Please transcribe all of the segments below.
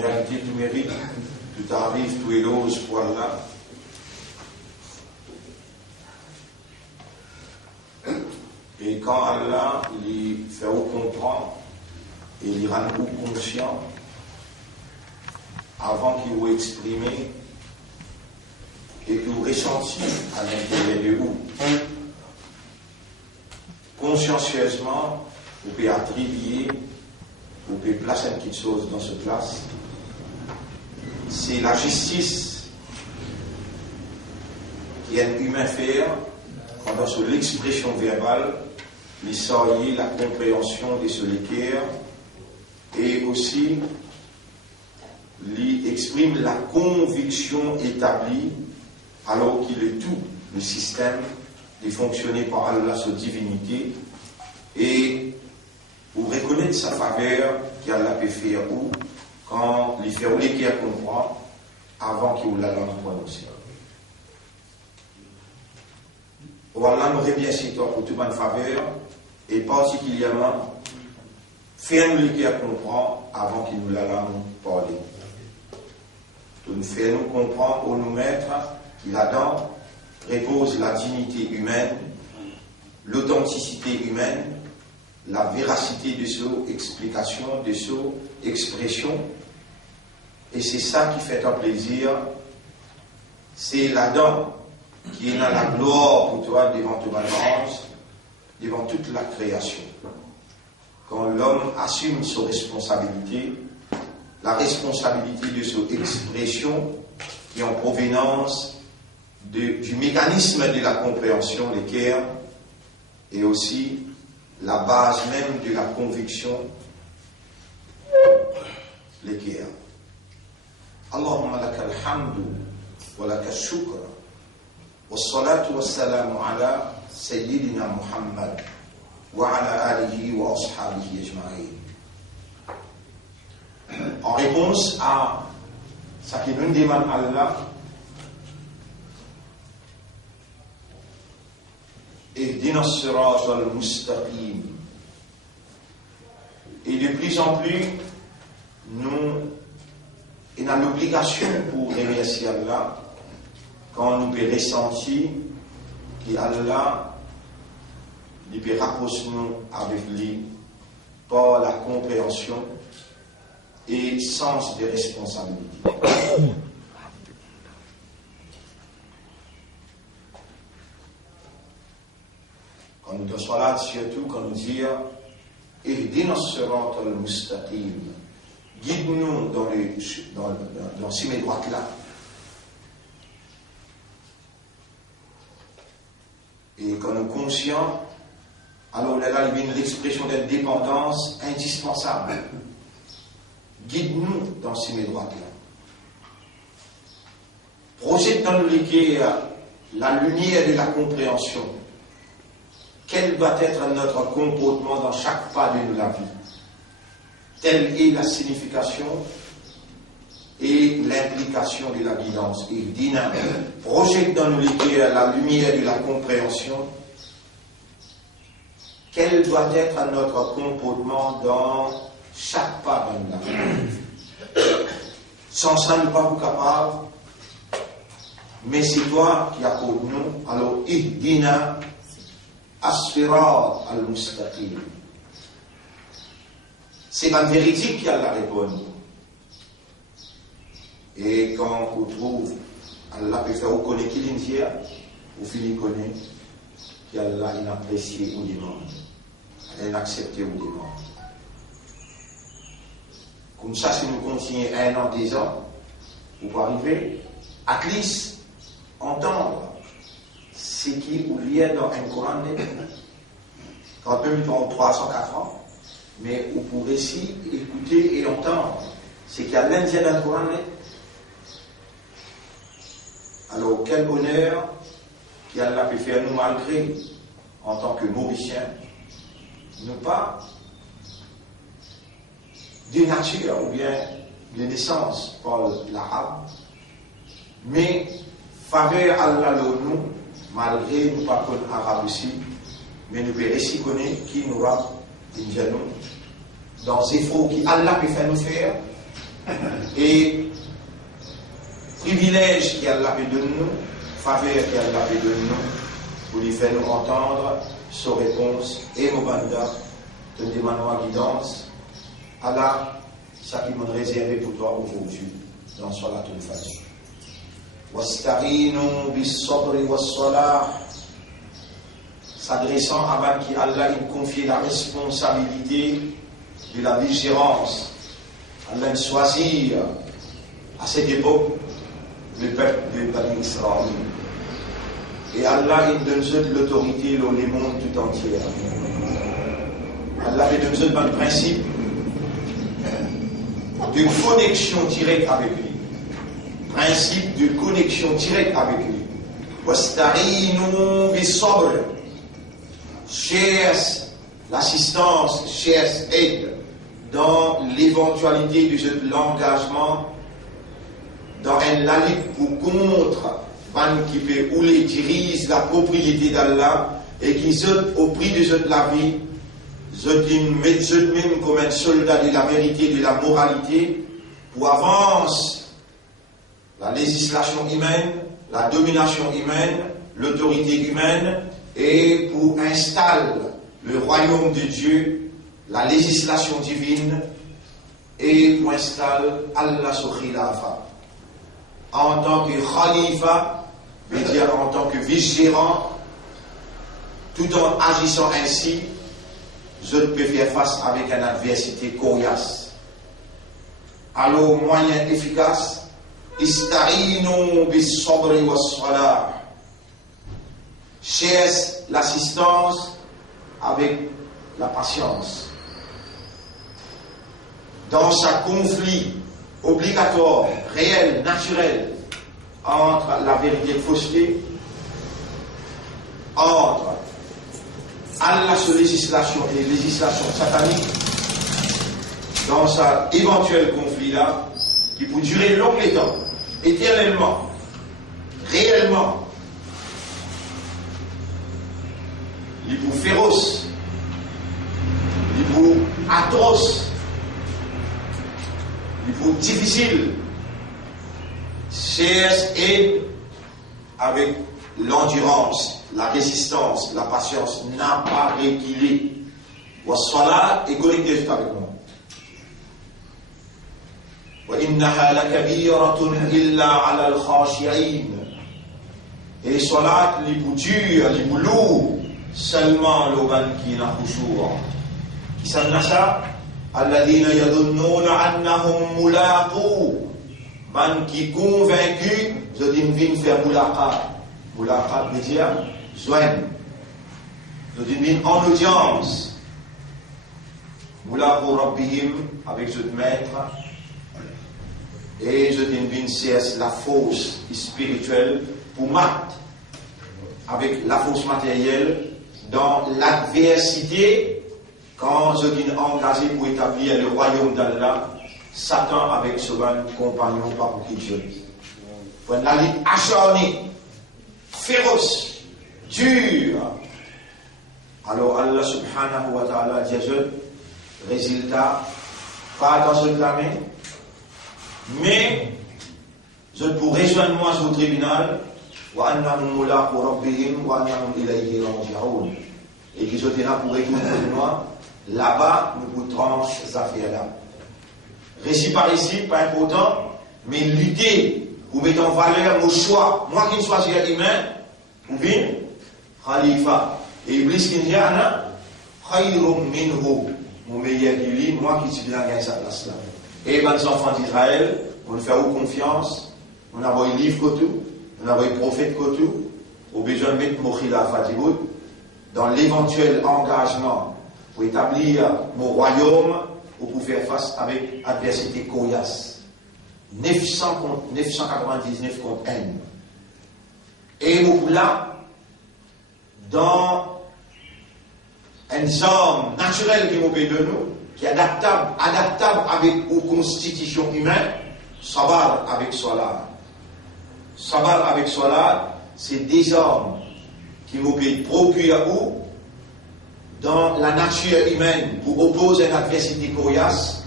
réalité, tout mérite, tout arrive, tout éloge pour Allah. Et quand Allah lui fait comprendre et lui rend conscient, avant qu'il vous exprime et que vous ressentiez à l'intérieur de vous, consciencieusement, vous pouvez attribuer, vous pouvez placer une petite chose dans cette place. C'est la justice qui est un humain faire pendant sur l'expression verbale, les saillies, la compréhension de ce l'équerre, et aussi lui exprime la conviction établie alors qu'il est tout le système est fonctionné par Allah, sa divinité, et vous reconnaître sa faveur qu'Allah peut faire ou quand les faire l'équerre comprend avant qu'il vous la langue prononcée. Allah nous remercie toi pour toute bonne faveur et particulièrement faire-nous l'équerre comprendre avant qu'il nous la langue parler. De nous faire nous comprendre pour nous mettre qu'il là-dedans repose la dignité humaine, l'authenticité humaine, la véracité de ses explications, de ses expressions. Et c'est ça qui fait un plaisir. C'est là-dedans qui est dans la gloire pour toi devant ton alliance, devant toute la création. Quand l'homme assume sa responsabilité, la responsabilité de son expression qui est en provenance du mécanisme de la compréhension, l'équerre, et aussi la base même de la conviction, l'équerre. Allahumma lakal hamdu wa lakal shukr wa salatu wa salamu ala sayyidina Muhammad wa ala alihi wa ashabihi ajma'in. En réponse à ce qui nous demande Allah, Ihdina as-sirata al-mustaqim. Et de plus en plus, nous avons l'obligation pour remercier Allah quand nous pouvons ressentir qu'Allah peut rapprocher nous avec lui par la compréhension et sens de responsabilité. Quand nous sommes là, surtout quand nous disons Ihdina as-sirata al-mustaqim, guide-nous dans ces droites-là. Et quand nous sommes conscients, alors là, il y a l'expression d'indépendance indispensable. Guide-nous dans ces droites-là. Projette dans nous la lumière de la compréhension. Quel doit être notre comportement dans chaque pas de la vie? Telle est la signification et l'implication de la guidance. Et Dina projette dans nous la lumière de la compréhension. Quel doit être notre comportement dans chaque pas de la vie? Sans ça, nous ne sommes pas capables, mais c'est toi qui apportes nous. Alors, Ihdina as-sirat al-mustaqim. C'est la vérité qui a la réponse. Et quand on trouve, Allah peut faire reconnaître qu'il est un ou finit connaître qu'Allah est apprécié ou demande, est accepté ou demande. Comme ça, si nous continuons 1 an, 10 ans, pour arriver, à least, entendre ce qui ou lié dans un Coran, quand même dans 300, 4 ans, mais vous pourrez aussi écouter et entendre ce qu'il y a l'Indien dans le Coran. Alors, quel bonheur qu'Allah peut faire nous malgré, en tant que Mauriciens, ne pas de nature ou bien de naissance par l'arabe, mais faveur Allah nous, malgré nous pas comme arabe aussi, mais nous pouvons aussi connaître qui nous va nous dans les efforts qui Allah peut faire nous faire, et privilège qu'Allah peut donner nous, faveur qu'Allah peut donner nous, pour lui faire nous entendre sa réponse et mon banda, te demandons la guidance. Allah, ça qui m'a réservé pour toi aujourd'hui, dans Salatul Fajr. Wasta'inu bis-sabri was-salah, s'adressant à qui Allah il confie la responsabilité de la vigilance. Allah choisit à cette époque le peuple de Bani Israël. Et Allah il donne l'autorité dans le monde tout entier. Allah il donne un principe de connexion directe avec lui. Principe de connexion directe avec lui. Wasta'inu bis-sabr. Cherche l'assistance, cherche aide dans l'éventualité de l'engagement dans la lutte pour contre qui peut ou les dirige la propriété d'Allah et qui sont au prix de la vie, même comme un soldat de la vérité, de la moralité, pour avancer la législation humaine, la domination humaine, l'autorité humaine, et pour installer le royaume de Dieu, la législation divine, et pour installer Allah sur Khilafa. En tant que Khalifa, c'est-à-dire en tant que vice-gérant, tout en agissant ainsi, je peux faire face avec une adversité coriace. Alors, moyen efficace, Ista'inu bis-sabri was-salah. Cherche l'assistance avec la patience. Dans chaque conflit obligatoire, réel, naturel, entre la vérité et la fausseté, entre Allah sur législation et les législations sataniques, dans cet éventuel conflit-là, qui peut durer longtemps, éternellement, réellement, il est féroce, il est atroce, il est difficile. Cherche aide avec l'endurance, la résistance, la patience, n'a pas reculé. Wassalat et connecté avec moi. وَإِنَّهَا لَكَبِيرَةٌ إِلَّا عَلَى الْخَاشِعِينَ. Et les salats, les plus durs, les plus lourds, seulement l'oban qui n'a khushu'a. Qui s'appelle ça? الَّذِينَ يَظُنُّونَ أَنَّهُمْ مُلَاقُو. Man qui convaincu, je dis viens faire moulaqat. Moulaqat veut dire joindre. Je dis viens en audience. Moulaqu rabbihim avec ce maître. Et je dis viens chercher la force spirituelle pour mat avec la force matérielle dans l'adversité quand je dis engagé pour établir le royaume d'Allah. Satan avec ce compagnon pas pour qu'il jeune. Pour une lutte acharnée, féroce, dure. Alors Allah subhanahu wa ta'ala dit résultat, pas dans ce clamer, mais je pour rejoindre moi au tribunal, wa annahum mulaqu rabbihim wa annahum ilayhi raji'un. Et qu'ils sont là pour répondre moi, là-bas, nous vous tranche ces affaires-là. Récit par ici, pas important, mais lutter pour mettre en valeur nos choix. Moi qui ne choisis pas humain, ou bien, Khalifa. Et Iblis qui dit, Ana, Khayrum minhu, mon meilleur du lit, moi qui suis bien gagné sa place là. Et les enfants d'Israël, on nous fait confiance, on a envoyé livre tout, on a envoyé prophète tout, au besoin de mettre mon khilafa dans l'éventuel engagement pour établir mon royaume, ou pour faire face avec adversité coriace. 999 contre 1. Et nous là, dans un genre naturel qui nous de nous, qui est adaptable avec aux constitutions humaines, sabar avec solar. Sabar avec solar, c'est des hommes qui nous procurer à vous dans la nature humaine pour opposer une adversité coriace.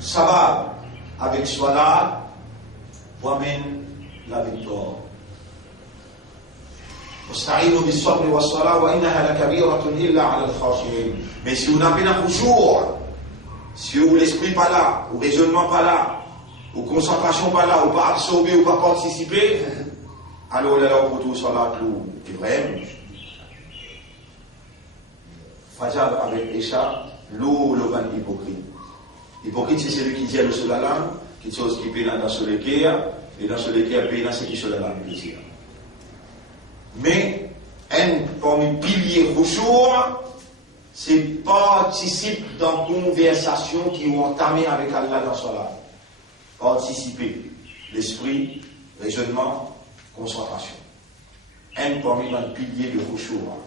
Sabar, avec cela, pour amener la victoire. Mais si vous n'avez pas jour, si vous l'esprit pas là, ou raisonnement pas là, ou concentration pas là, ou pas absorber, ou pas participer, alors là, pour tout ça là, tout est vrai. Fajal avec Echa, l'eau, le vin hypocrite. Hypocrite, c'est celui qui dit le seul langue, qui dit ce qui paye dans ce lequel, et dans ce lequel paye dans ce qui se la langue plaisir. Mais, un parmi les piliers rouchours, c'est participe dans une conversation qui ont entamé avec Allah dans son âme. Participer. L'esprit, raisonnement, concentration. Un parmi les piliers de rouchours.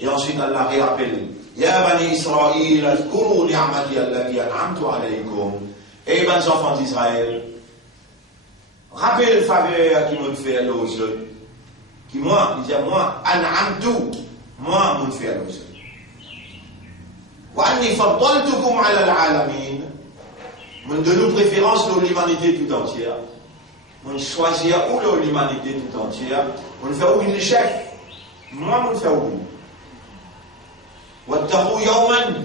Et ensuite, Allah réappelle. Ya bani Israël, azkuru ni'amati allati an'amtu alaykum. Et bani enfants d'Israël, rappelez le faveur qui m'a fait à l'ose. Qui moi, il dit à moi, an'amtu, moi, m'a fait à l'ose. Wa anni faddaltukum ala al-alamin. M'a donné préférence pour l'humanité tout entière. M'a choisi pour l'humanité tout entière. M'a fait où une chef. Moi, m'a fait où. واتقوا يوما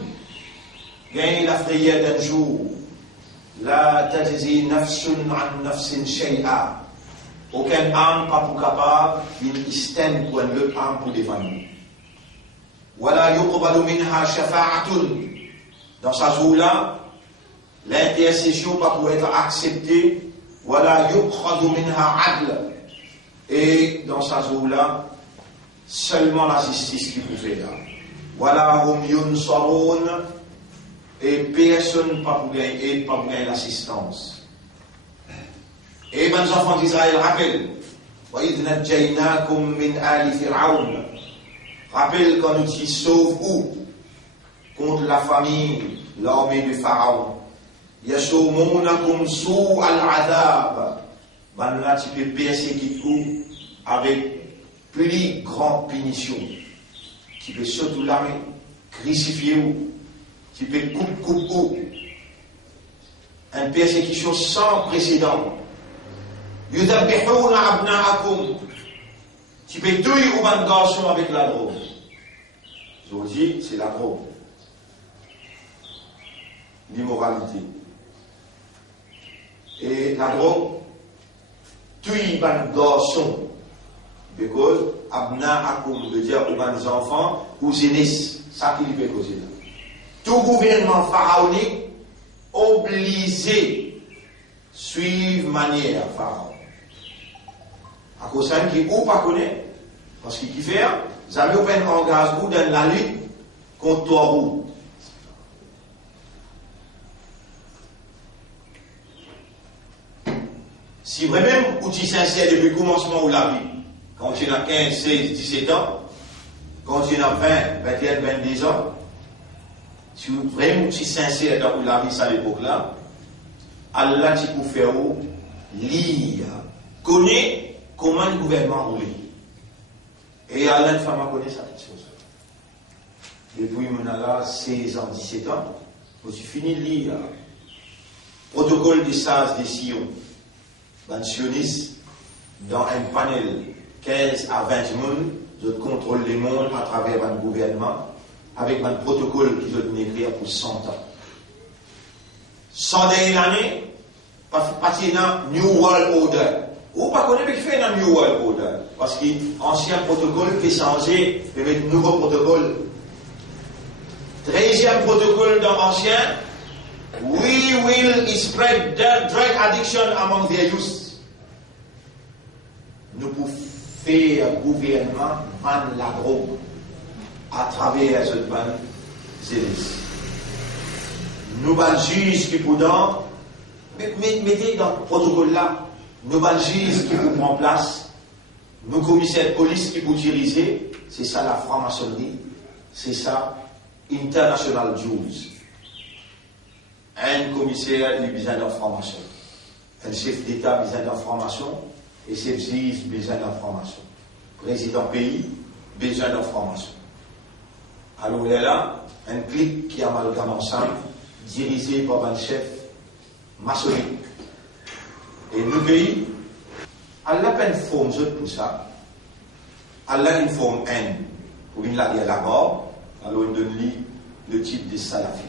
gagnez la frayeur d'un jour la tajzi nafsun an nafsin shay'a aucun âme pas pour capable d'une istenne pour une autre âme pour défendre wala yuqbalu minha shafa'atun dans sa jour-là l'intercession pas pour être acceptée wala yuqadu minha adl et dans sa jour-là seulement la justice qui peut faire. Voilà, hum yunsarun, et personne pas pour gagner l'assistance. Et mes enfants d'Israël, rappellent, rappelle quand nous disons sauve où? Contre la famille, l'armée de Pharaon. Yasumunakum sou al-adab. Ben là, tu peux persécuter avec plus grande punition. Tu peux surtout l'armée, crucifier ou, tu peux couper ou. Une persécution sans précédent. Yudabbihuna abna'akum. Tu peux tuer ou un garçon avec la drogue. Aujourd'hui, c'est la drogue. L'immoralité. Et la drogue, tuer un garçon. Because abna'akum veut dire aux enfants, aux jeunesse, ça qui lui fait causer. Tout gouvernement pharaonique obligé suivre manière pharaon. À cause de qui ou pas connaît, parce qu'il fait, jamais aucun engagement dans la lutte contre toi. Si vraiment ou tu sincère depuis le commencement de la vie, quand tu as 15, 16, 17 ans, quand tu as 20, 21, 22 ans, si vraiment tu es sincère dans la vie à l'époque-là, Allah tu peux faire lire, connaître comment le gouvernement roule. Et Allah ne fait pas connaître cette chose. Depuis maintenant 16 ans, 17 ans, quand tu finis de lire, protocole des sages des Sion, d'un sioniste, dans un panel 15 à 20 personnes, je contrôle les mondes à travers un gouvernement, avec un protocole qui doit écrire pour 100 ans. 100 d'années, partir dans New World Order. Ou pas connaître qui fait dans New World Order, parce que l'ancien protocole fait changer, fait mettre un nouveau protocole. 13e protocole dans l'ancien, we will spread drug addiction among their youth. Nous pouvons faire gouvernement vendre la drogue à travers cette bande zélés. Nous allons juger qui pour dans, mettez dans le protocole là, nous allons juger qui pour prendre place, nos commissaires de police qui pour utiliser, c'est ça la franc-maçonnerie, c'est ça International Jews. Un commissaire il a besoin d'information, un chef d'État a besoin d'information, et chef juge besoin d'information. Président pays besoin d'information. Alors il y a là un clic qui amalgame ensemble, dirigé par un chef maçonnique. Et nous pays, Allah a une forme pour ça. Allah a une forme N. Pour une la guerre là-bas, alors il donne le type de Salafi.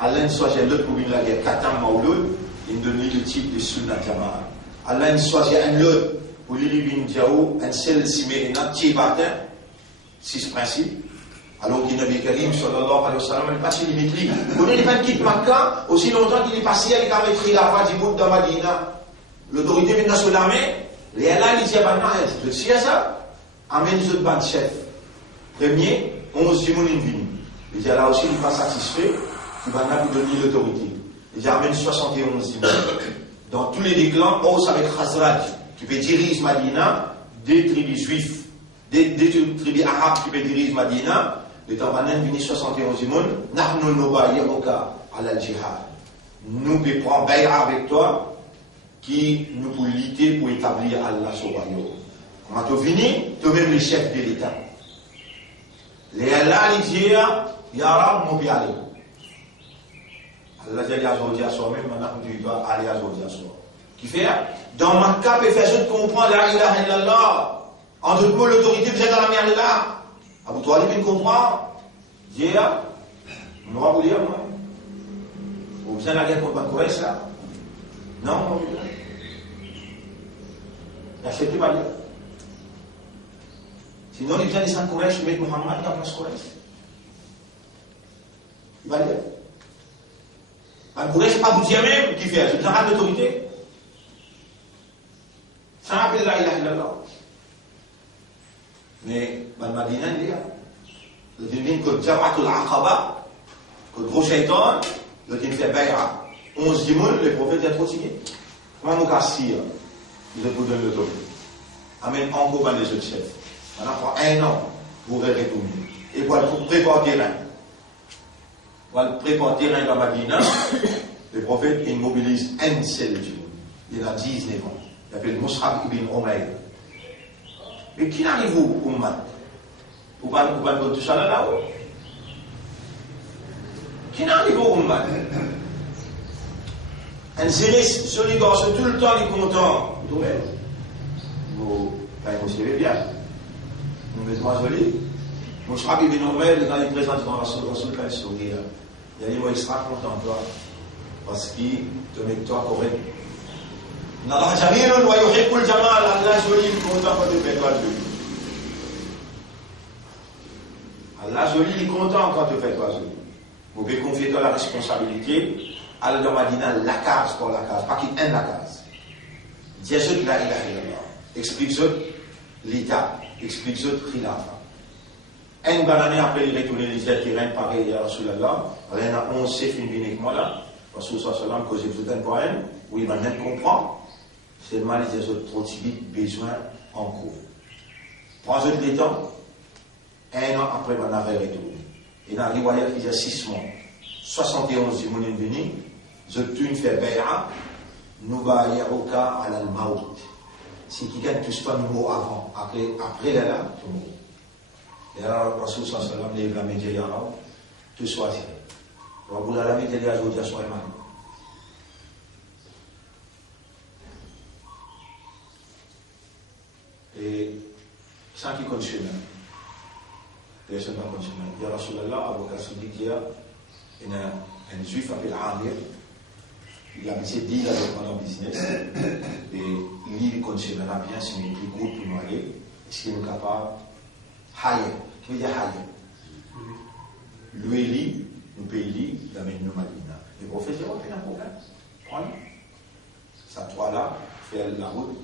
Allah a une soirée l'autre pour une la guerre Katam Maouloud, il donne le type de Sunnah Jama'a. Allah a une soirée un autre pour l'île bin Diaou, un seul simérina, Tchibatin, 6 principes. Alors que Nabi Karim, sallallahu alayhi wa sallam, il passe limite lui. Vous connaissez pas quitte Makkah, aussi longtemps qu'il est passé avec la maîtrise la du bout de Madina. L'autorité vient sur l'armée, les Allah, il dit à Banna, je sais ça. Amène les autres bandes chefs. Premier, 11 du monde venu. Il dit là aussi, il n'est pas satisfait, il va nous donner l'autorité. Il dit amène 71 du monde. Dans tous les clans, Ous avec Khazraj, qui peut diriger Madina, des tribus juifs, des tribus arabes qui peut diriger Madina. Le temps venu 71 du monde, Nahnu nubayyi'uka ala al-jihad. Nous pouvons prendre bay'a avec toi, qui nous peut lutter pour établir Allah sur le royaume. Quand tu finis, tu es même le chef de l'État. Les Allah, ils disent, Ya Rab, mon aller. Allah dit à Zodi à soi, même maintenant que tu dois aller à Zodi à soi. Qui fait, dans Makkah, il fait juste comprendre la ilaha illallah. En d'autres mots, l'autorité vient dans la mer là. Abu Talib, il comprend. Dit, on va vous dire, moi. Vous bien la guerre contre Bakourès, là? Non, non, non. N'acceptez pas dire. Sinon, il vient des 5 Quraysh, il met Muhammad dans la place Quraysh. Il va dire. Un Quraysh, pas vous dire même qui fait. C'est un d'autorité. Ça rappelle la ilaha illallah. Mais, Ban Madina, il dit, le divin que Jamatul Aqaba, que gros shaitan, le divin fait bay'a. 11 dimones, les prophètes ont trop signé. Comment nous cassir? Ils vous donnent l'autorité. Amène encore les autres chefs. Maintenant, pour 1 an, vous verrez tout. Et pour préparer le terrain. Pour préparer le terrain dans Madina, le prophète immobilise un seul Dieu. Il a 19 ans. Il s'appelle Mus'ab ibn Umayr. Mais qui n'arrive au Ummat? Vous parlez de tout ça là-haut? Qui n'arrive au Ummat? Un zéliste, celui qui tout le temps, il est content. Vous savez bien. Vous mettez moi joli. Mon Mus'ab ibn Umayr, quand il présente dans la Rasoul, quand il sourit, il a dit, moi, extra content de toi. Parce qu'il te met toi correct. Allah jamilun wa yuhibbul jamal. Allah joli, il est content quand tu fais toi joli. Allah joli, il est content quand tu fais toi joli. Vous pouvez confier toi la responsabilité. Allah dans Madina, la case pour la case, pas qu'il aime la case. Dis-je la ilaha illallah. Explique-je l'état. Explique-je khilafa. Un banane après il retourne les terrains pareil à Rasulallah. Il y en a 11 chefs uniques moi là. Rasulallah sallam que j'ai besoin d'un poème où il va même comprendre. Seulement les autres trop vite besoin en cours. Prends le temps. 1 an après on avait retourné. Et dans l'Iwaya il y a 6 mois. 71 du monde venu. Je tue fait bay'a. Nous va yarouka ala al-maout. Si qui gagne tout ce temps nous avant. Après là, tout le monde. Et alors, Rasul sallallahu alayhi wa sallam, il a mis des yarab, tout soit tiré. Rabou la lami, il a ajouté à son imam. Et sans qui connaît chemin, personne ne connaît chemin. Il y a Rasulallah, Abu Bakr Siddiq, il y a un juif appelé Amir, il a mis 10 avec moi dans le business, et lui, il connaît chemin bien, c'est une plus courte pour nous aller, est-ce qu'il est capable? Haye, qui veut dire Haye. Lui, nous payons, il amène nous Madina. Le prophète dit, oh, il y a un problème. Prends-le. Ça, toi là, fais la route.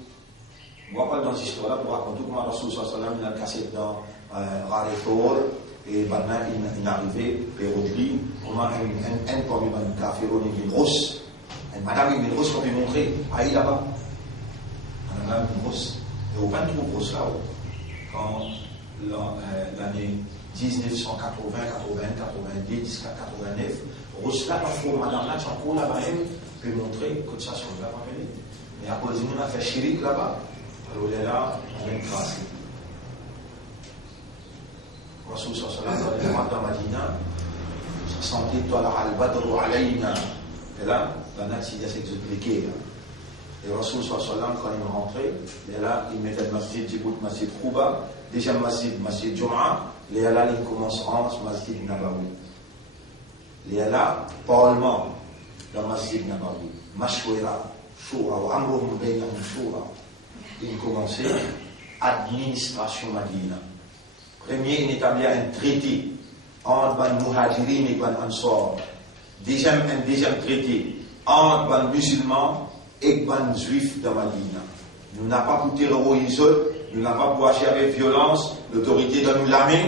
Moi, pas dans cette histoire-là pour raconter comment Rasul sallam il a cassé dans Rarethor, et maintenant il est arrivé, Pérodli, comment un comme un café, une grosse. Une madame, une grosse qu'on peut montrer. Aïe là-bas. Madame, une grosse. Et au pas de trop grosse là, quand l'année 1980, 80, 90, jusqu'à 89, Rosla, parfois, madame là, tu as encore là-bas, peut montrer que ça soit là-bas. Mais à cause de nous, on a fait chirik là-bas. Alors, il est là, on vient tracer. Rasul sallallahu alayhi wa sallam, dans Madina, ça sentait, toi, la al-badru alayna. Et là, dans la nature, c'est expliqué. Et Rasoul sallam, quand il est rentré, et là, il mettait le masjid Djibout, masjid Kouba, déjà masjid Jum'a, et là, il commence à rentrer masjid Nabawi. Et là, parlement dans masjid Nabawi, Mashwira, Shura, ou Amrum Baynam Shura, il commençait administration Madina. Premier, il établit un traité entre les Muhajirin et les Ansar. Un deuxième traité entre les musulmans et les juifs de Madina. Nous n'avons pas pu terroriser, nous n'avons pas pu acheter avec violence, l'autorité donne nous la main,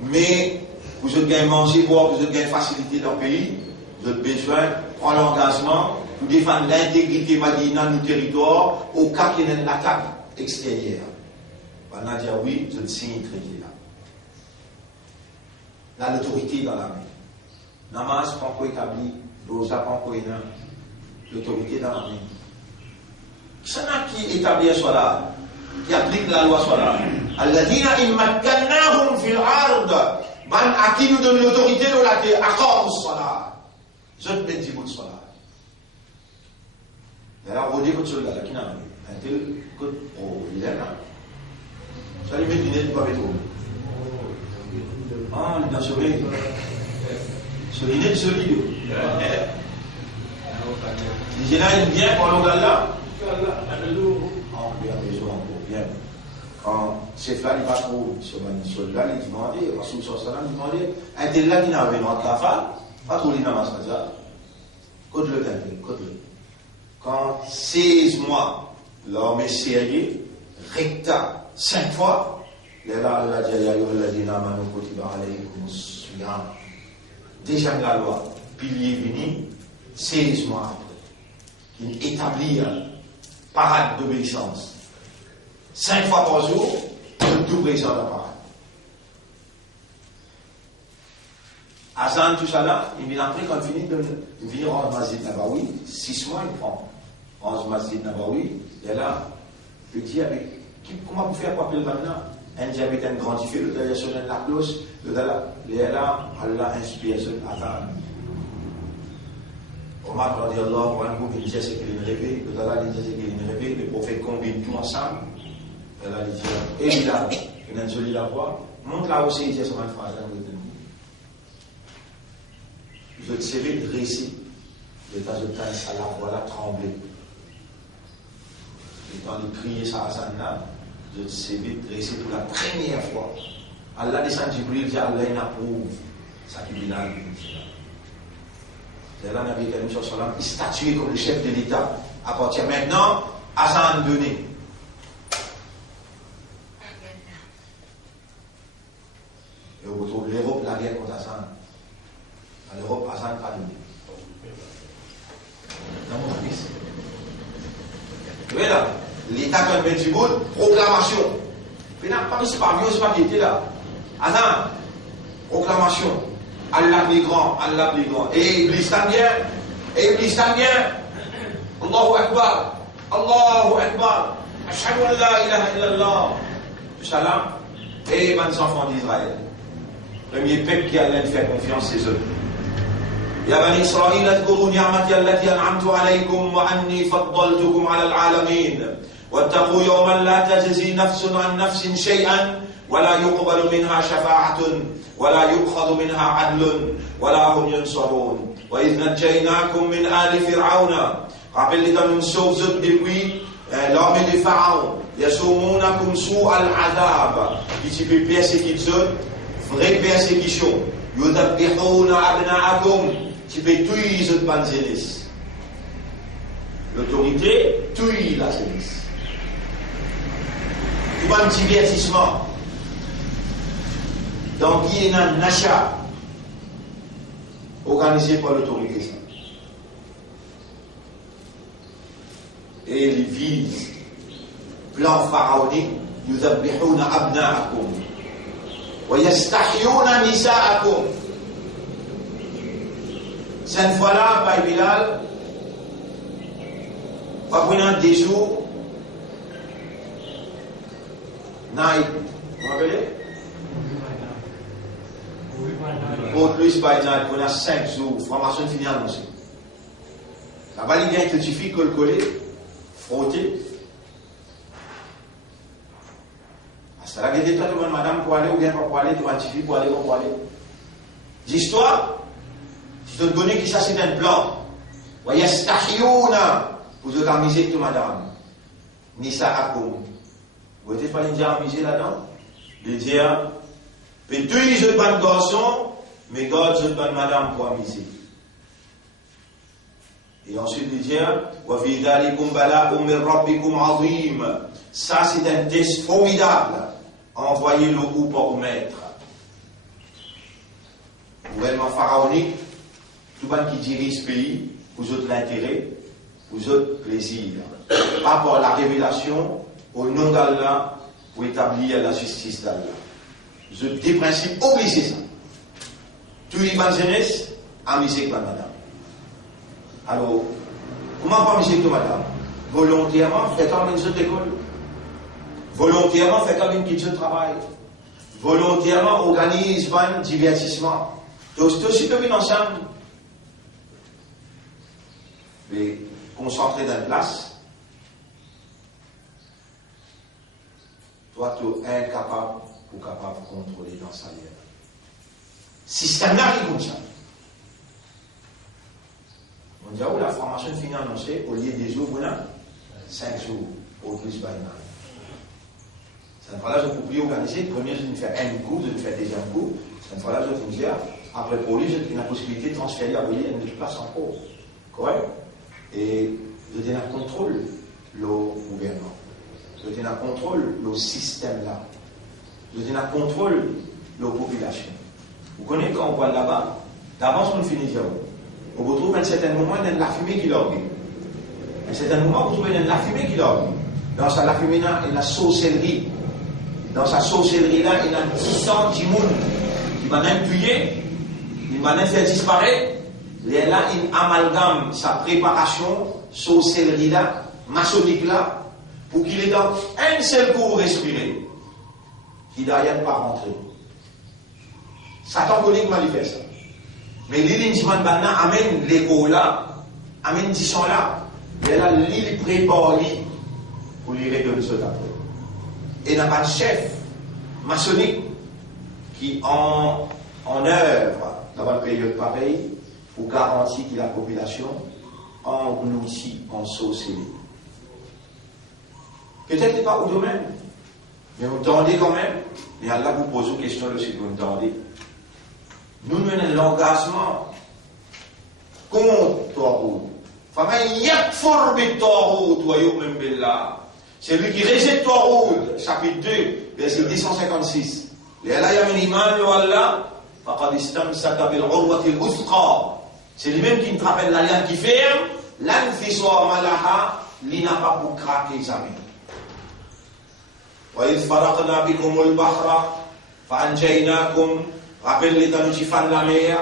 mais vous avez gagné manger, boire, vous avez gagné facilité dans le pays, vous avez besoin de prendre l'engagement pour défendre l'intégrité Madina, nos territoires, au cas qu'il y ait une attaque extérieure. On a dit oui, je signe le traité là. Là, l'autorité dans la main. Namaz, pas encore établi, Rosa, pas encore établi. L'autorité dans la main. C'est là qui établit soit là, qui applique la loi soit là. Alladina immakkannahum fil ard, man à qui nous donne l'autorité de la terre, aqamu s-salat. Je te mets du bout de salat. Et alors, on dit que tu regardes, qui n'a un tel que, oh, il est là. Ça lui met du nez, tu peux pas mettre. Ah, il est dans ce lit. Ce lit n'est solide. Les gens aiment bien quand on regarde là. On bien besoin pour bien. Quand chef là, il va trop sur un soldat, il demandait, Rasoul sallam, il demandait, un tel là qui n'a pas de kafar, pas trop l'inamas ça. Côte-le, côte-le. Quand 16 mois, l'homme est sérieux, recta 5 fois, là, Allah dit, ya ayyuhalladhina amanu kutiba alaykumus siyam. Déjà la loi, pilier venu, 16 mois après, qui établit parade d'obéissance. 5 fois par jour, tout présent dans la parade. Azan, tout ça là, il vient après, quand il finit en Masjid Nabawi, 6 mois il prend. En Masjid Nabawi, et là, je dis avec, comment vous faites pour appeler maintenant? Un diabète, un grandifié, le d'ailleurs sonne la cloche, le d'ailleurs, là, Allah inspire ce Azan. Omar radiallahu anhu, il disait ce qu'il est rêvé, le d'ailleurs, il disait qu'il est rêvé, les prophètes combinent tout ensemble. Et là, il dit, et Bilal, il a une jolie la voix, monte là aussi, il dit sur une phrase, je te serai dressé, l'état de temps, ça la voix là trembler. Et quand il criait ça à Sanna, je te serai dressé pour la première fois. Allah descend Jibril, dit Allah, il approuve ça qui Bilal. C'est là, Nabi Karim sallam, il statué comme le chef de l'État. À partir maintenant, Hassan donné. Et on retrouve l'Europe, la guerre contre Hassan. En Europe, Hassan pas donné. Dans mon avis. Vous voyez là, l'État comme Ben Djibout, proclamation. Mais là, pas mieux, c'est pas qui était là. Hassan, proclamation. Allah plus grand, Allah plus grand. Et Iblis t'en vient. Et Iblis t'en vient. Allahu Akbar. Allahu Akbar. Ashhadu an la ilaha illallah. Salam. Et mes enfants d'Israël. Premier peuple qui allait faire confiance, c'est eux. يا بني إسرائيل اذكروا نعمتي التي أنعمت عليكم وأني فضلتكم على العالمين واتقوا يوما لا تجزي نفس عن نفس شيئا ولا يقبل منها شفاعة ولا يؤخذ منها عدل ولا هم ينصرون وإذ نجيناكم من آل فرعون rappelez dans une chose depuis l'armée de Pharaon يسومونكم سوء العذاب qui peut persécution vraie persécution يذبحون أبناءكم qui peut tuer cette bonne jeunesse. L'autorité tue la jeunesse. Il y a un divertissement. Donc il y a un achat organisé par l'autorité. Et ils visent plan pharaonique يذبحون أبناءكم ويستحيون نساءكم. Cette fois-là, par Bilal, va prendre des jours, night, vous m'appelez? Pour plus, par exemple, on a 5 jours, formation finale aussi. Là-bas, il vient que tu fais coller, frotter. C'est la vérité, toi, tu demandes madame pour aller ou bien pas pour aller, tu vas te pour aller ou pour aller. L'histoire, je te donne qui ça, c'est un plan. Voyez, c'est pour te amuser avec madame. Ni ça à comme. Vous voyez, pas dire amuser là-dedans? De dire, mais tous les autres bonnes garçons, mais d'autres autres bonnes madame pour amuser. Et ensuite, de dire, ça, c'est un test formidable. Envoyez le groupe au maître. Gouvernement pharaonique, tout le monde qui dirige ce pays, vous autres l'intérêt, vous autres plaisir. Pas pour la révélation, au nom d'Allah, pour établir la justice d'Allah. Vous autres des principes obligés ça. Tous les bonnes jeunesse, amusez avec madame. Alors, comment pas amuser avec madame? Volontairement, faites comme une autre école. Volontairement, faites comme une petite travail. Volontairement, organise un divertissement. C'est aussi devenu ensemble. Mais concentré dans la place, toi, tu es incapable ou capable de contrôler dans sa vie. Système là qui comme ça. On dit, la formation finit annoncée, au lieu des jours, on a 5 jours, au plus banal. Cette fois-là, je peux plus organiser. Premier, je vais faire un cours, je vais faire deuxième cours. Cette fois-là, je vais dire, après pour lui, j'ai la possibilité de transférer à une autre place en cours. Correct? Et je tiens à contrôle le gouvernement. Je tiens à contrôle le système là. Je tiens à contrôle la population. Vous connaissez quand on voit là-bas, d'avance on finit zéro. On retrouve à un certain moment il y a de la fumée qui l'orgue. À un certain moment, vous trouvez de la fumée qui l'orgue. Dans sa fumée là, il y a la sorcellerie. Dans sa sorcellerie là, il y a 10 gens qui va même tuer, il va même faire disparaître. Et là, il amalgame sa préparation, sorcellerie là, maçonnique là, pour qu'il ait dans un seul coup respirer. Qui derrière pas rentrer. Satan connaît comment il fait ça. Mais l'île amène l'écho là, amène 10 gens là. Et là, l'île prépare pour lui redonner ce après. Et il n'y a pas de chef maçonnique qui en œuvre dans une période pareille pour garantir que la population engloutit en sorcellerie. Peut-être pas au domaine, mais vous entendez quand même, et Allah vous pose une question aussi que vous entendez. Nous menons l'engagement contre Taout. C'est lui qui rejette Taout, chapitre 2, verset 256. C'est lui-même qui nous rappelle l'alliance qui ferme, l'anfiswa malaha, il n'a pas pour craquer jamais. وإذ فرقنا بكم البحر فأنجيناكم rappelle-les quand nous faisons la mer.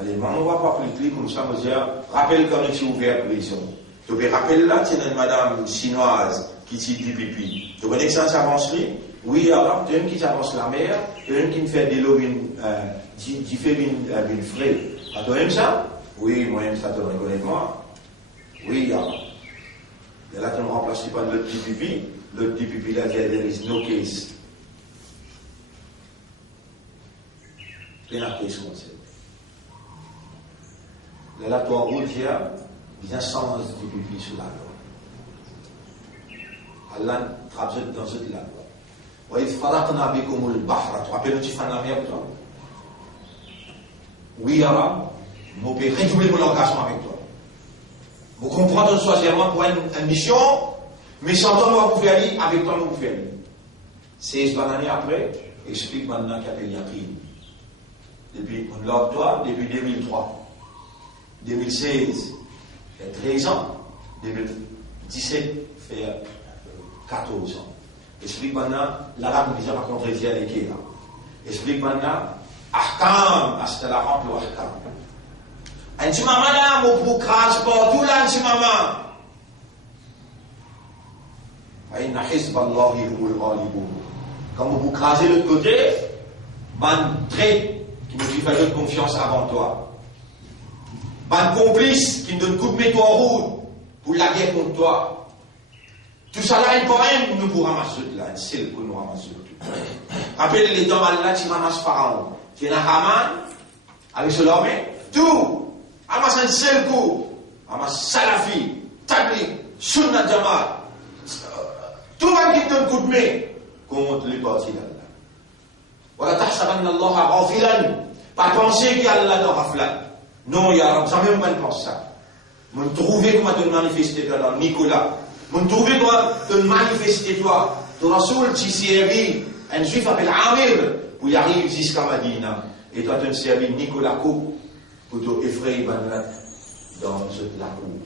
Allez, on ne va pas plus comme ça, on dire, rappelle quand nous ouvert la prison. Tu peux rappeler là, c'est une madame chinoise qui dit du pipi. Tu connais que ça s'avance lui? Oui, alors, tu as une qui s'avance la mer, tu as une qui me fait de l'eau, qui fait une frais. Tu aimes ça? Oui, moi, j'aime ça, tu reconnais moi. Oui, alors. Et là, tu ne remplaces pas de l'autre petit pipi. L'autre petit pipi là, there is no case. Il y a un case comme ça. Là, toi, roule, bien sans du pipi sur la loi. Allah traduit dans cette la loi. Oui, il faudra qu'on ait comme le bahra. Tu rappelles, tu fais la mer, toi? Oui, alors, je peux rédoubler mon engagement avec toi. Vous comprenez de choisir pour une mission, mais sans toi, nous allons faire aller, avec toi, nous allons faire aller. 16 années après, explique maintenant qu'il y a des Yaqin. Depuis, on l'a toi, depuis 2003. 2016, fait 13 ans. 2017, fait 14 ans. Explique maintenant, l'arabe nous dit pas contre les là. Explique maintenant, Ahkam, hasta la rampe Ahkam. Un petit maman là, mon pour crash partout là, un petit maman. Quand vous crasez de l'autre côté, man trait qui me dit faire de confiance avant toi. ban complice qui nous donne coup de métaux en route pour la guerre contre toi. Tout ça là, il même nous pour ramasser là, c'est le que nous ramassons. Rappelez les dents Allah qui ramassent Pharaon. Qui est dans Haman, avec ce l'armée, tout. Ramasse un seul coup. Ramasse Salafi, Tabli, Sunnah Jamaat. Tout va qui donne coup de main contre les partis d'Allah. Voilà, tahsabanna Allah ghafilan. Pas penser qu'Allah dans Raflan. Non, il y a ça même pas pense ça. Mon trouver comment te manifester dans Nicolas. Mon trouver comment te manifester toi. Ton Rasoul qui servi un juif appelé Amir pour y arriver jusqu'à Madina. Et toi tu servi Nicolas Coupe pour te effrayer dans la cour.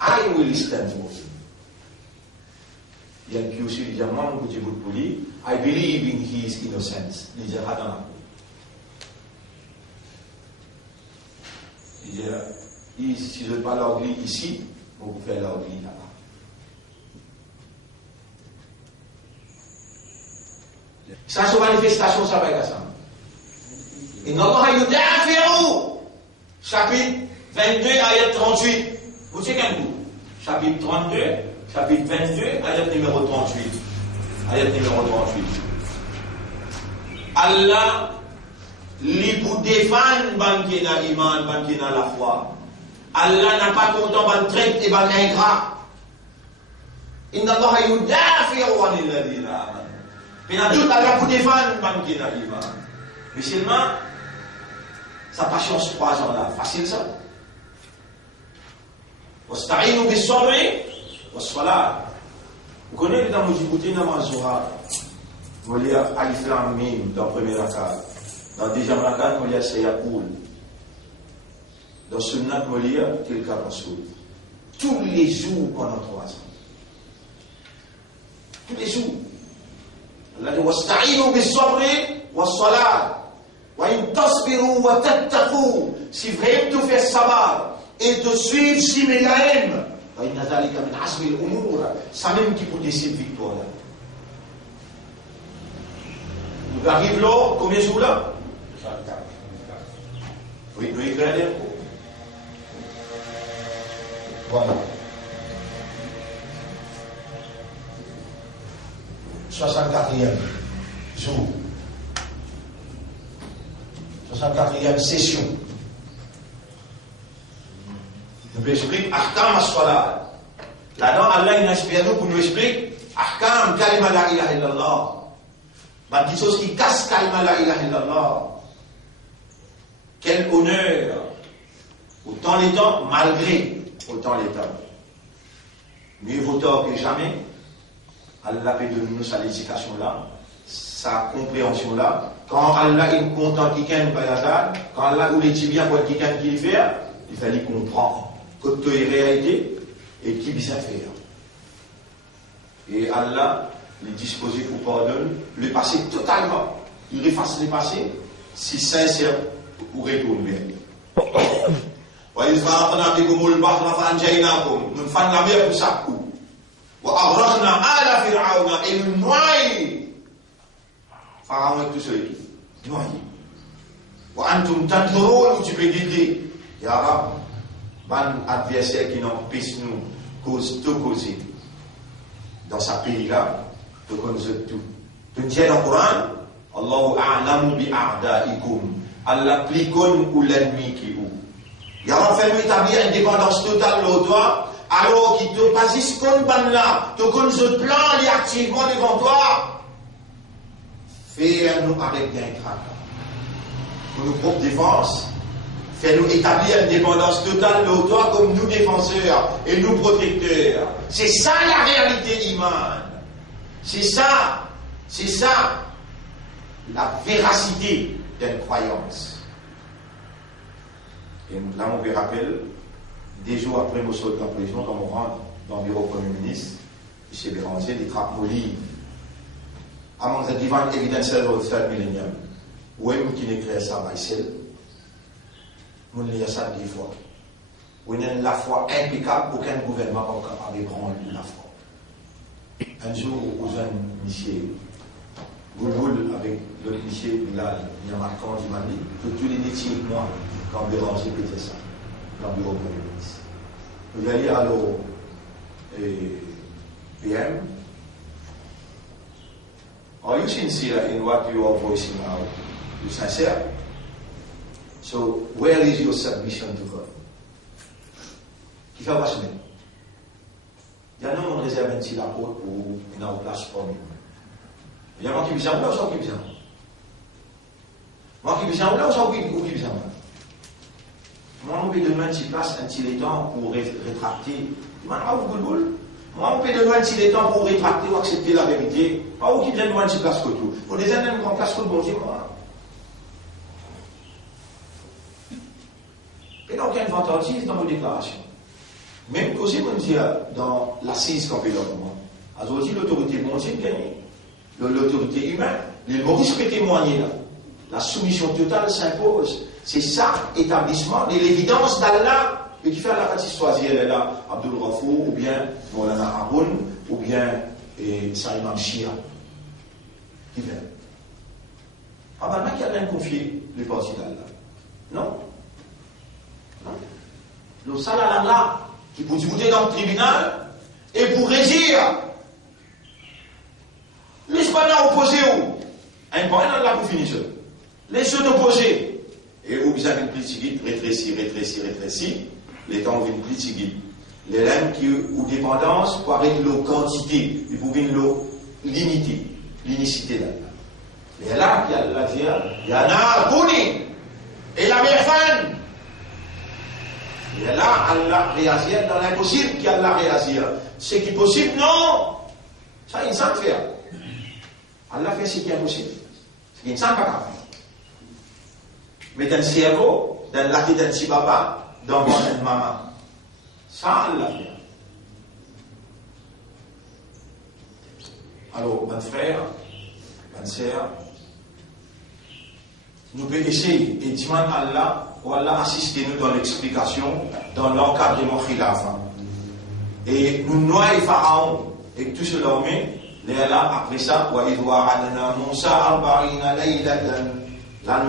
I will stand for you. Il y a qui aussi dit moi mon petit bout de poulie. I believe in his innocence. Il dit Adam. Il dit si je ne pas l'orgueil ici, on vous fait l'orgueil là-bas. Ça, c'est une manifestation, ça va être ça. Et notre chapitre 22, ayat 38. Vous savez qu'un bout? Chapitre 32, chapitre 22, ayat numéro 38. Ayat numéro 38. Allah, li pour défendre bankina iman, bankina la foi. Allah n'a pas content ban traite et ban ingrat. Inna Allah yudafi'u anil ladina amanu. Mais dans tout, Allah pour défendre bankina iman. Mais seulement, sa patience 3 ans là, facile ça. Wasta'inu bis sabri was salat. Vous connaissez dans Djibouti dans Mazura. Vous lire Alif Lam Mim dans premier rakat. Dans deuxième rakat, vous lire Sayakoul. Dans Sunnat, vous lire Tilka Rasoul. Tous les jours pendant 3 ans. Tous les jours. Allah dit Wasta'inu bis sabri was salat. Wa in tasbiru wa tattaqu. Si vraiment tu fais sabar et te suivre si mégaïm, wa inna dhalika min asmi al-umur. Ça même qui peut décider victoire là. Nous arrivons là, combien de jours là? Oui, nous écrivons. Voilà. 64e jour. 64e session. Nous expliquons Ahkam as-Salat. Là-dedans, Allah il inspire nous pour nous expliquer Ahkam kalima la ilaha illallah. Des choses qui cassent kalima la ilaha illallah. Quel honneur. Autant les temps, malgré autant les temps. Mieux vaut tort que jamais. Allah peut donner nous sa législation là, sa compréhension là. Quand Allah est content quelqu'un quand Allah ou les bien pour quelqu'un qui le fait, il fallait comprendre que tout est réalité et qui vient faire. Et Allah est disposé pour pardonner le passé totalement. Il efface le passé si sincère pour retourner. Nous faisons la mer pour ça coup. Et nous noyons Pharaon et tout ce qui noyé. Tu peux guider. Ya Rab, ban adversaire qui n'empêche nous cause de causer dans sa pays là, de connaître tout. Tu tiens dans le Coran, Allahu a'lamu bi a'da'ikum. Allah plikon ou l'ennemi qui ou. Ya Rab, fais-nous établir une dépendance totale de toi. Alors qu'il te passe comme ban là, te connaît ce plan, il est activement devant toi. Fais-nous avec gain craquant. Pour nos propres défenses, fais-nous établir une dépendance totale de toi comme nous défenseurs et nous protecteurs. C'est ça la réalité iman. C'est ça la véracité d'une croyance. Et là, on me rappelle. Des jours après, nous sommes en prison, dans mon rang, dans le bureau Premier ministre, M. Béranger, des trappes mollies. Among the divine evidence of the third millennium, où est-ce qu'il écrit ça, Maïsel? Nous lisons ça 10 fois. Où il y a la foi impeccable, aucun gouvernement n'est capable de prendre la foi. Un jour, aux jeunes monsieur, Gouloul avec le cliché, il y a marquant du Mali, que tous les métiers que moi, quand Béranger pétait ça, dans le bureau de Premier ministre. Vous allez à l'eau PM. Are you sincere in what you are voicing out? You sincere? So, where is your submission to God? Qui fait pas semaine? Il y a un homme réserve un petit rapport pour une autre place pour lui. Il y a un qui vient là ou ça qui vient? Moi qui vient là ou ça qui vient? Moi, on peut donner un petit place, un petit temps pour rétracter. Moi, on peut donner un petit temps pour rétracter ou accepter la vérité. Pas où qui vient de un petit place que tout. Pour des années, on place que le bon Dieu, moi. Et donc, il y a une fantaisie dans nos déclarations. Même que si on dit dans l'assise qu'on fait là, à aujourd'hui, l'autorité bon Dieu gagne. L'autorité humaine, les Maurice peut témoigner là. La soumission totale s'impose. C'est ça, établissement, et l'évidence d'Allah, et qui fait la partie choisir, elle est là, Abdul Rafour, ou bien Moulana Haroun, ou bien Saïman Shia. Qui fait? Ah ben, il n'y a rien confié, les parties d'Allah. Non? Non? Le salat Allah, qui peut discuter dans le tribunal, et pour régir. Les Espagnols opposés où? Un point dans la pour finir ça. Les jeux opposés. Et où vous avez une politique rétrécie, les temps ont une politique. Les lames qui ou dépendance pour arrêter l'eau quantité, et pour une l'eau limitée, l'inicité là. Et là, il y a la vie, il y en a Bouni, et la mère fan. Et là, Allah réagit dans l'impossible qu'il y a Allah réagir. Ce qui est possible, non. Ça, il ne sait pas faire. Allah fait ce qui est impossible. Ce qui ne sait pas faire. Mais dans le cerveau, dans la tête d'un petit papa, dans une maman. Ça, Allah fait. Alors, mon frère, ma sœur, nous pouvons essayer et demander à Allah, ou Allah assistez-nous dans l'explication, dans l'encadrement khilafa. Et nous noyons Pharaon, et tout cela met, là, après ça, wa idwa adna Moussa arba'ina laylatan. Là,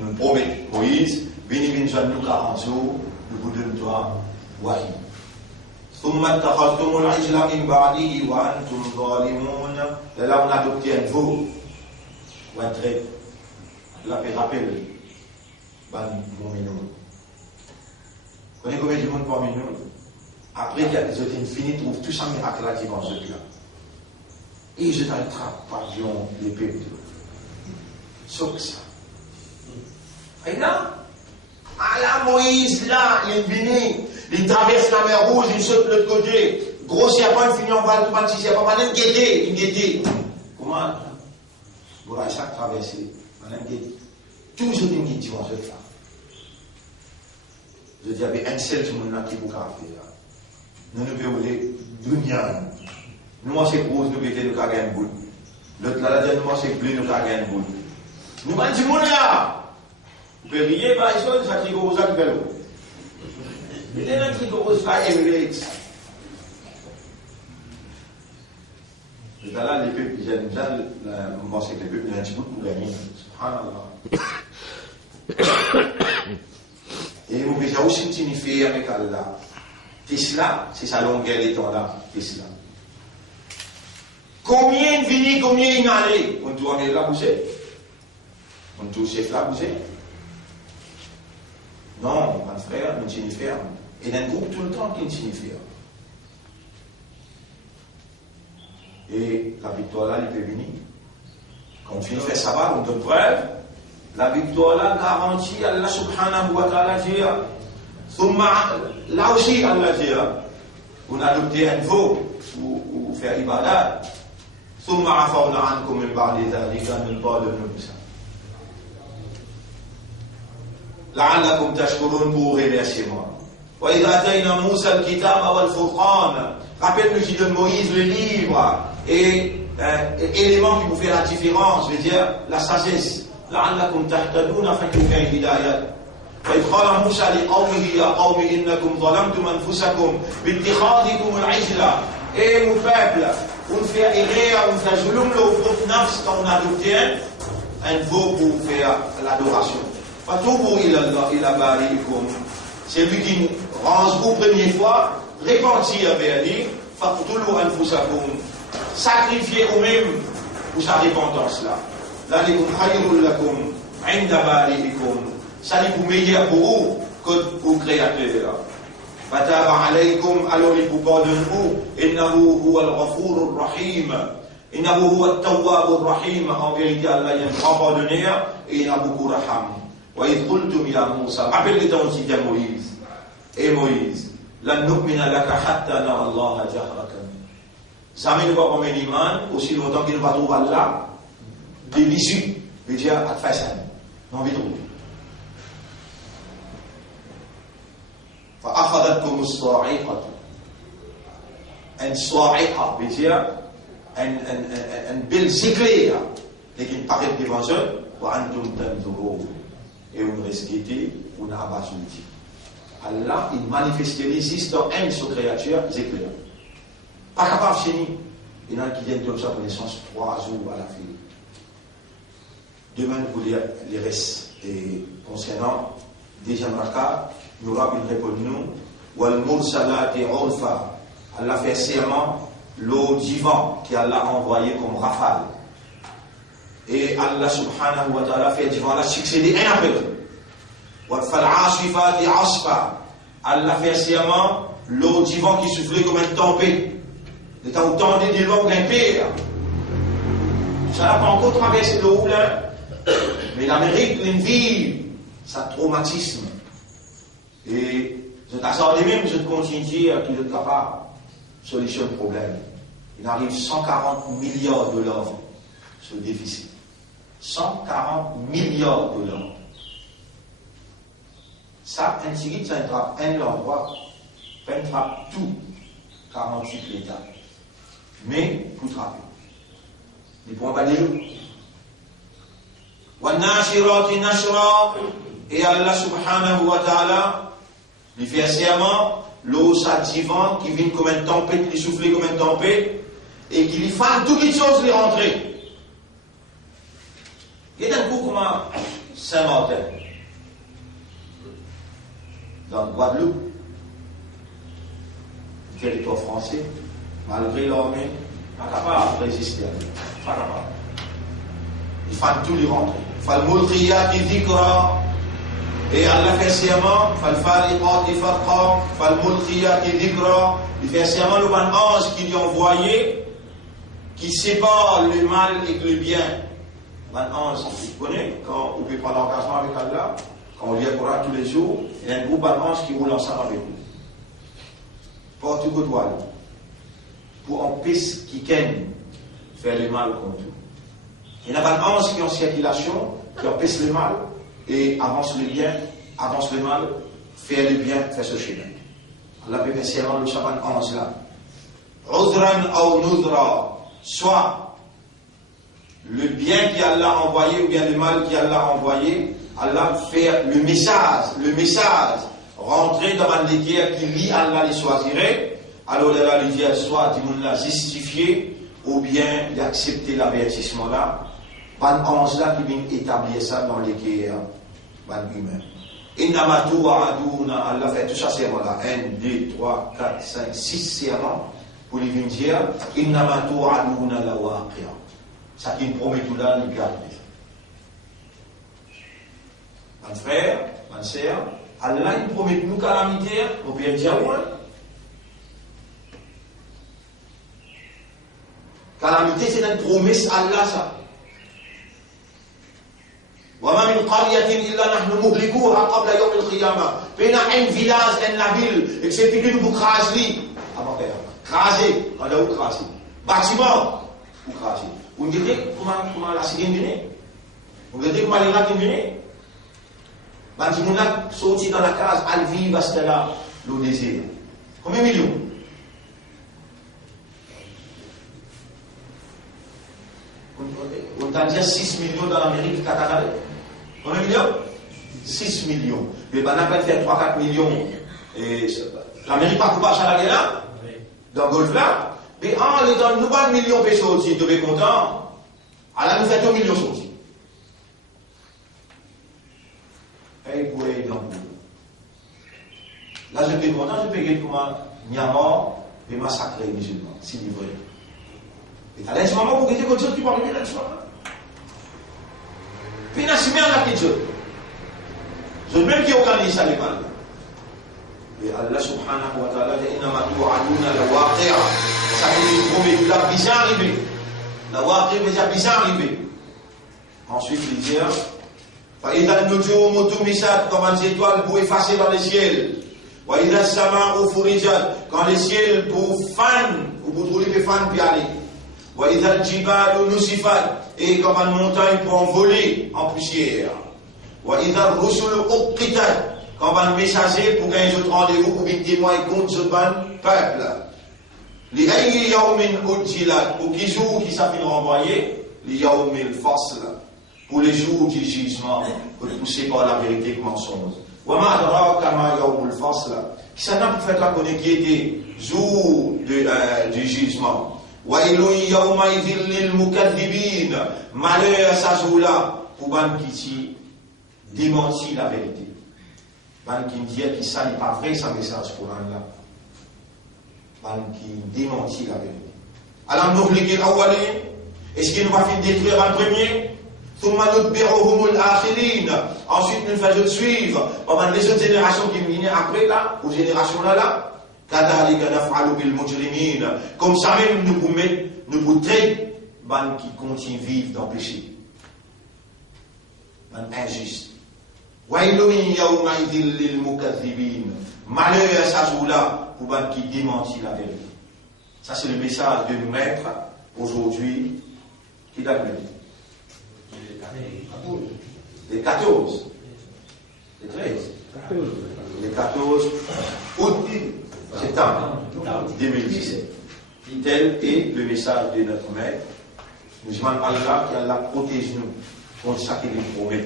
nous promettons, Moïse, Béni nous 40 jours, nous vous donnons toi, wahi. ثم اتخذتم العجل من بعده وأنتم ظالمون. Là, on a adopté un veau, ou un trait. Là, fait rappel, mon minou. Vous connaissez combien de monde parmi nous? Après, il y a des autres infinis, trouvent tout ça miracle là qui vont se dire. Et je t'attrape par les peuples. Sauf ça. Et là, à la Moïse, là, il est venu, il traverse la mer Rouge, il saute de l'autre côté. Gros serpent, il finit en val, tout le monde, si c'est pas, il guetté. Comment? Vous voyez chaque traversée, il guetté. Toujours une question vont se faire. Je dis, il y avait un seul qui m'a qui vous faire. Nous ne pouvons pas dunia. Nous, c'est rose, nous mettons nous gagner un bout. L'autre là, nous, c'est bleu, nous gagner un bout. Nous, on dit, mon là. Vous pouvez rier par exemple, ça qui est rose à l'eau. Il y a un qui est rose à Emirates. Et là, les peuples, ils aiment bien, on pense que les peuples, ils ont un petit bout pour gagner. Subhanallah. Et vous pouvez aussi signifier avec Allah. Tesla, c'est sa longueur des temps là, Tesla. Combien de vignes, combien il y en a? On doit la bouger. On doit chef la bouger. Non, mon frère, nous signifie. Et dans le groupe tout le temps qui signifie. Et la victoire là, elle peut venir. Quand tu fais ça va, on donne preuve. La victoire là garantit Allah subhanahu wa ta'ala dit. Là aussi, Allah dit. On a adopté un veau pour faire ibadat. ثم عفونا عنكم من بعد ذلك من بعد النبوة لعلكم تشكرون pour remercier moi. وإذ آتينا موسى الكتاب والفرقان. Rappelle-nous qui donne Moïse le livre et élément qui vous fait la différence, je veux dire la sagesse. لعلكم تهتدون afin que vous ayez l'hidayat. وإذ قال موسى لقومه يا قوم إنكم ظلمتم أنفسكم باتخاذكم العجل. Et mon peuple, on fait errer, on fait zulum, le propre nafs quand on adopte un veau pour faire l'adoration. Pas tout pour il a barré comme c'est lui qui range pour première fois, repentir vers lui, faqtulu anfusakum, sacrifier vous-même pour sa repentance là. Zalikum khayrul lakum 'inda bari'ikum. Ça est pour meilleur pour vous que au créateur. Fataba alaykum, alors il vous pardonne vous. Innahu huwal ghafurur rahim. Innahu huwat tawwabur rahim. En vérité, Allah est grand pardonneur et il a beaucoup raham. Wa idh qultum ya Musa, rappelez dans aussi de Moïse. Et Moïse, lan nu'mina laka hatta nara Allah jahratan. Jamais nous pas comme iman aussi longtemps qu'il ne va trouver Allah de l'issue. Il dit à faire ça. Non, vite. فأخذتكم الصاعقة الصاعقة بيجيها أن بالسكلية لكن pareil devant eux وأنتم تنظرون et on resquitté on a abattu Allah il manifestait l'existence en sur créature c'est clair pas capable de finir il y en a qui viennent de sa connaissance 3 jours à la fin demain vous lire les restes et concernant déjà marqué nous aura une réponse nous wal mursalati urfa Allah fait serment l'eau du vent qu'Allah a envoyé comme rafale et Allah subhanahu wa ta'ala fait du vent là succéder un après l'autre wal asifati asfa Allah fait serment l'eau du vent qui soufflait comme un tempête le temps où tendait des longues impères ça n'a pas encore traversé l'eau là mais l'Amérique l'envie ça traumatisme. Et je t'assorde même, je continue de dire qu'il est capable de solutionner le problème. Il arrive 140 milliards de dollars sur le déficit. 140 milliards de dollars. Ça, un tigre, ça entrape un endroit, ça entrape tout, 48 l'État. Mais, pour trapper. Les points pas des jours. Et Allah subhanahu wa ta'ala il fait serment, l'eau s'activant, qui vient comme une tempête, qui souffle comme une tempête, et qui lui fait toutes les choses les rentrer. Il y a un coup comme Saint-Martin, dans Guadeloupe, le territoire français, malgré l'armée, pas capable de résister à lui. Pas capable. Il fait tout les rentrer. Il fait le mulqiyati dhikra. Et Allah fait serment, il fait serment le bon ange qui lui a envoyé, qui sépare le mal et le bien. Le bon ange, vous connaissez, quand on peut prendre l'engagement avec Allah, quand on lit le Coran tous les jours, il y a un groupe d'anges qui roule ensemble avec nous. Porte tout droit, pour empêcher qui ken faire le mal contre tout. Il y a un ange qui est en circulation, qui empêche le mal. Et avance le bien, avance le mal, faire le bien, faire ce chemin. Allah peut faire serment le chaman 11 là. Udran ou nudra, soit le bien qu'Allah a envoyé ou bien le mal qu'Allah a envoyé, Allah fait le message rentrer dans un guerre qui lie Allah les choisirait, alors Allah lui dit soit il l'a justifié ou bien il a accepté l'avertissement là. Ban 11 là qui vient établir ça dans les guerres humains. Innama tu'aduna, Allah fait tout ça serment là. 1, 2, 3, 4, 5, 6 serments pour les venir dire Innama tu'aduna la waqi'a. Ça qui me promet tout là, il garde. Mon frère, ma sœur, Allah il promet nous calamité, on peut dire ouais. Calamité c'est une promesse Allah ça. وما من قرية إلا نحن مهلكوها قبل يوم القيامة. فينا un village, une ville, excepté que nous vous crasez. Avant faire, craser, on a où craser. Bâtiment, vous crasez. Vous me dites comment la cité est. Vous me dites comment les rats sont venus. Bâtiment là, sorti dans la case, Alvi, Bastella, le désir. Combien de millions? On a déjà 6 millions dans l'Amérique, Qatar. Combien de millions? 6 millions. Mais on n'a pas fait 3-4 millions. L'Amérique pas coupable à la guerre là, dans le Golfe là. Mais en étant nous pas 1 million de pesos aussi, tu es content, alors nous faisons 2 millions aussi. Et pour aller dans le boulot. Là, je suis content, je peux comment Niamor et massacrer les musulmans, c'est livré. Et à l'instant moment, pour que tu aies quelque chose qui va arriver là, tu vois. Puis, il y a la petite chose. Je même qui organise ça, les mal. Et Allah subhanahu wa ta'ala dit Inna tu'aduna la waqi'a. Ça veut dire que la bien arrivé. La waqi'a veut dire bien arrivé. Ensuite, il dit Fa'idha al-nujum tumisat, comme les étoiles pour effacer dans les ciels. Wa'idha as-sama'u furijat, quand les ciels pour fan, ou pour trouver les fans puis aller. Wa'idha al-jibalu nusifat, et comme une montagne pour envoler en poussière. Wa'idha ar-rusulu uqqitat, comme un messager pour gagner un rendez-vous pour bien témoigner contre ce peuple. Li ayyi yawmin ujjilat, pour qui jour qui s'appelle renvoyer, li yawmil fasl, pour les jours du jugement, repoussés par la vérité comme mensonge. Wa ma adraka ma yawmul fasl, qui ça n'a pas fait connaître qui était jour du jugement. Wa ilu yawma idhil lil mukaththibin, malheur à ce jour-là pour ban qui démentit la vérité. Ban qui me dit que ça n'est pas vrai, ça message pour là. Ban qui démentit la vérité. Alors nous voulons l'awwalin, est-ce qu'il nous va faire détruire un premier? Ensuite, nous faisons suivre pendant les autres générations qui viennent après là, aux générations là. Comme ça même, nous pouvons traiter ban qui continuent à vivre dans le péché. Ban injuste. Malheur à ce jour-là pour ban qui démentit la vérité. Ça, c'est le message de nous mettre aujourd'hui. Qui l'a dit? Les 14, les 13, les 14 août, septembre 2017. Tel est le message de notre maître. Nous demandons à Allah qu'Allah protège nous contre ça qu'il nous promet.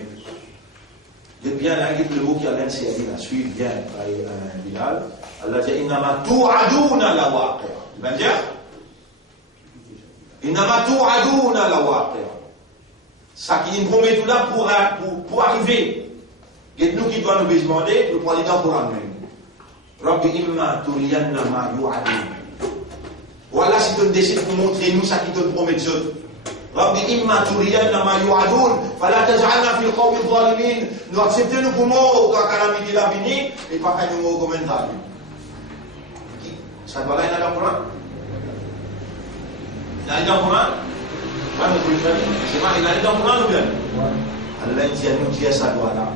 Il y a bien le mot qui a lancé à suivre bien Bilal. Allah dit Innama tu'aduna la waqia. Il va dire Innama tu'aduna la waqia. Ça qui nous promet tout là pour arriver. Et nous qui doit nous demander, nous prenons le temps pour amener. Rabbi imma turiyanna ma yu'adun. Voilà si tu décides pour montrer nous ça qui te promet de choses. Rabbi imma turiyanna ma yu'adun, fala taj'alna fil qawmi adh-dhalimin. Nous acceptons nous pour mort quand calamité la venir et pas quand nous mort comme un dhalim. Ça doit aller dans le Coran. Dans le Coran. C'est pas, il a dans le Coran ou bien? Allah dit à nous dire ça doit là.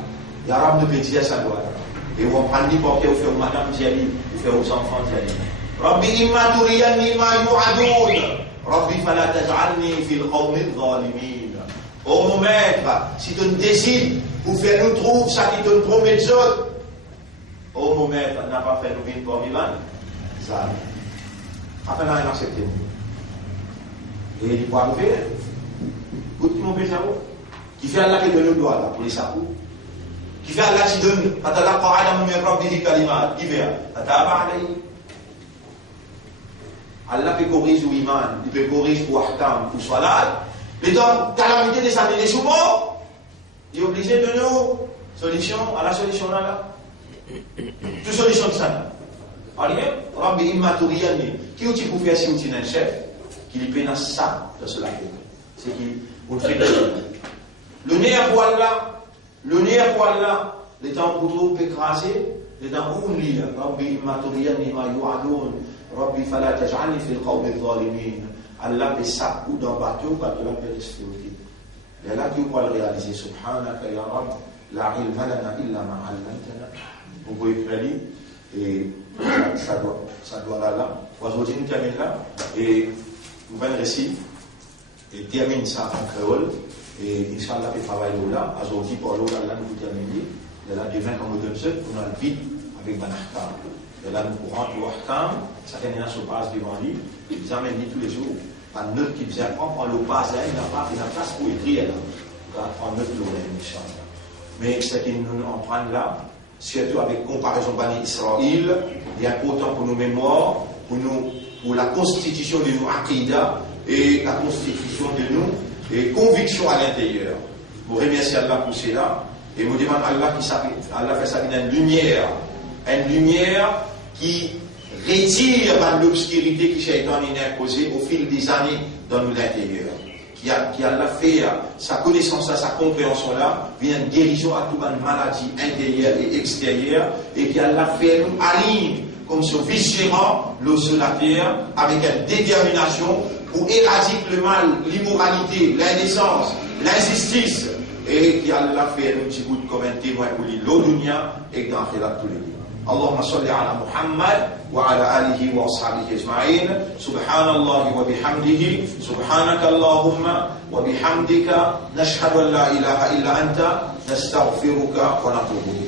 Il y a un arabe de dire ça doit là. Et on prend ni pour qu'il fait aux madame Diali, il fait aux enfants Diali. Rabbi imma turiyanni ma yu'adun. Rabbi fala taj'alni fil qawmi adh-dhalimin. Oh mon maître, si tu décides pour faire nous trouver ça qui te promet de choses, oh mon maître, n'a pas fait nous vivre pour vivre. Ça. Après, on a accepté. Et il faut arriver. Écoute, qui m'ont fait ça? Qui fait Allah qui donne le doigt là pour les sapous? Qui fait Allah qui donne Atalaqa Adam min Rabbihi kalimat? Qui fait? Ataba alayhi. Allah peut corriger ou iman, il peut corriger pour ahkam, pour salat. Les temps, calamité des années, des soumons, il est obligé de nous solution à la solution là. Toute solution de ça. Allez, Rabbi imma turiyanni. Qui est-ce pour faire si vous êtes un chef? Qui lui pénale ça de cela. C'est qui vous le faites. Le nez à poil là, les temps pour tout écraser, les temps où on lit, Rabbi imma turiyanni ma yu'adun, Rabbi fala taj'alni fil qawmi adh-dhalimin. Allah fait ça ou dans le bateau, quand on peut rester au pied. Et là, qui va le réaliser, Subhanaka ya Rabb, la ilma lana illa ma 'allamtana. Vous pouvez écrire, et ça doit là. Aujourd'hui, nous terminons là, et nous allons récit, et termine ça en créole, et Inch'Allah, il travaille là. Aujourd'hui, pour l'eau, là, nous terminons. Et là, demain, comme nous donne ce, on a le vide avec Banahkam. Et là, nous courons pour Ahkam, certaines gens se passent devant lui, ils amènent tous les jours. Un neutre qui vient prendre le base, il n'a pas de place pour écrire là. Il va prendre neutre l'oreille, Inch'Allah. Mais ce qui nous en prend là, surtout avec comparaison avec Israël, il y a autant pour nos mémoires, pour la constitution de nos aqidah et la constitution de nos convictions à l'intérieur. Je remercie Allah pour cela et je demande à Allah fait ça une lumière qui retire l'obscurité qui Shaitan a imposée au fil des années dans l'intérieur. Qui a fait sa connaissance, sa compréhension là, vient de guérison à toute maladie intérieure et extérieure, et qui a fait nous aligner comme ce viscérant l'eau sur la terre avec une détermination pour éradiquer le mal, l'immoralité, l'indécence, l'injustice, et qui a fait un petit bout comme un témoin pour l'eau dunya et dans tous les jours. اللهم صل على محمد وعلى آله وأصحابه أجمعين سبحان الله وبحمده سبحانك اللهم وبحمدك نشهد أن لا إله إلا أنت نستغفرك ونتوب إليك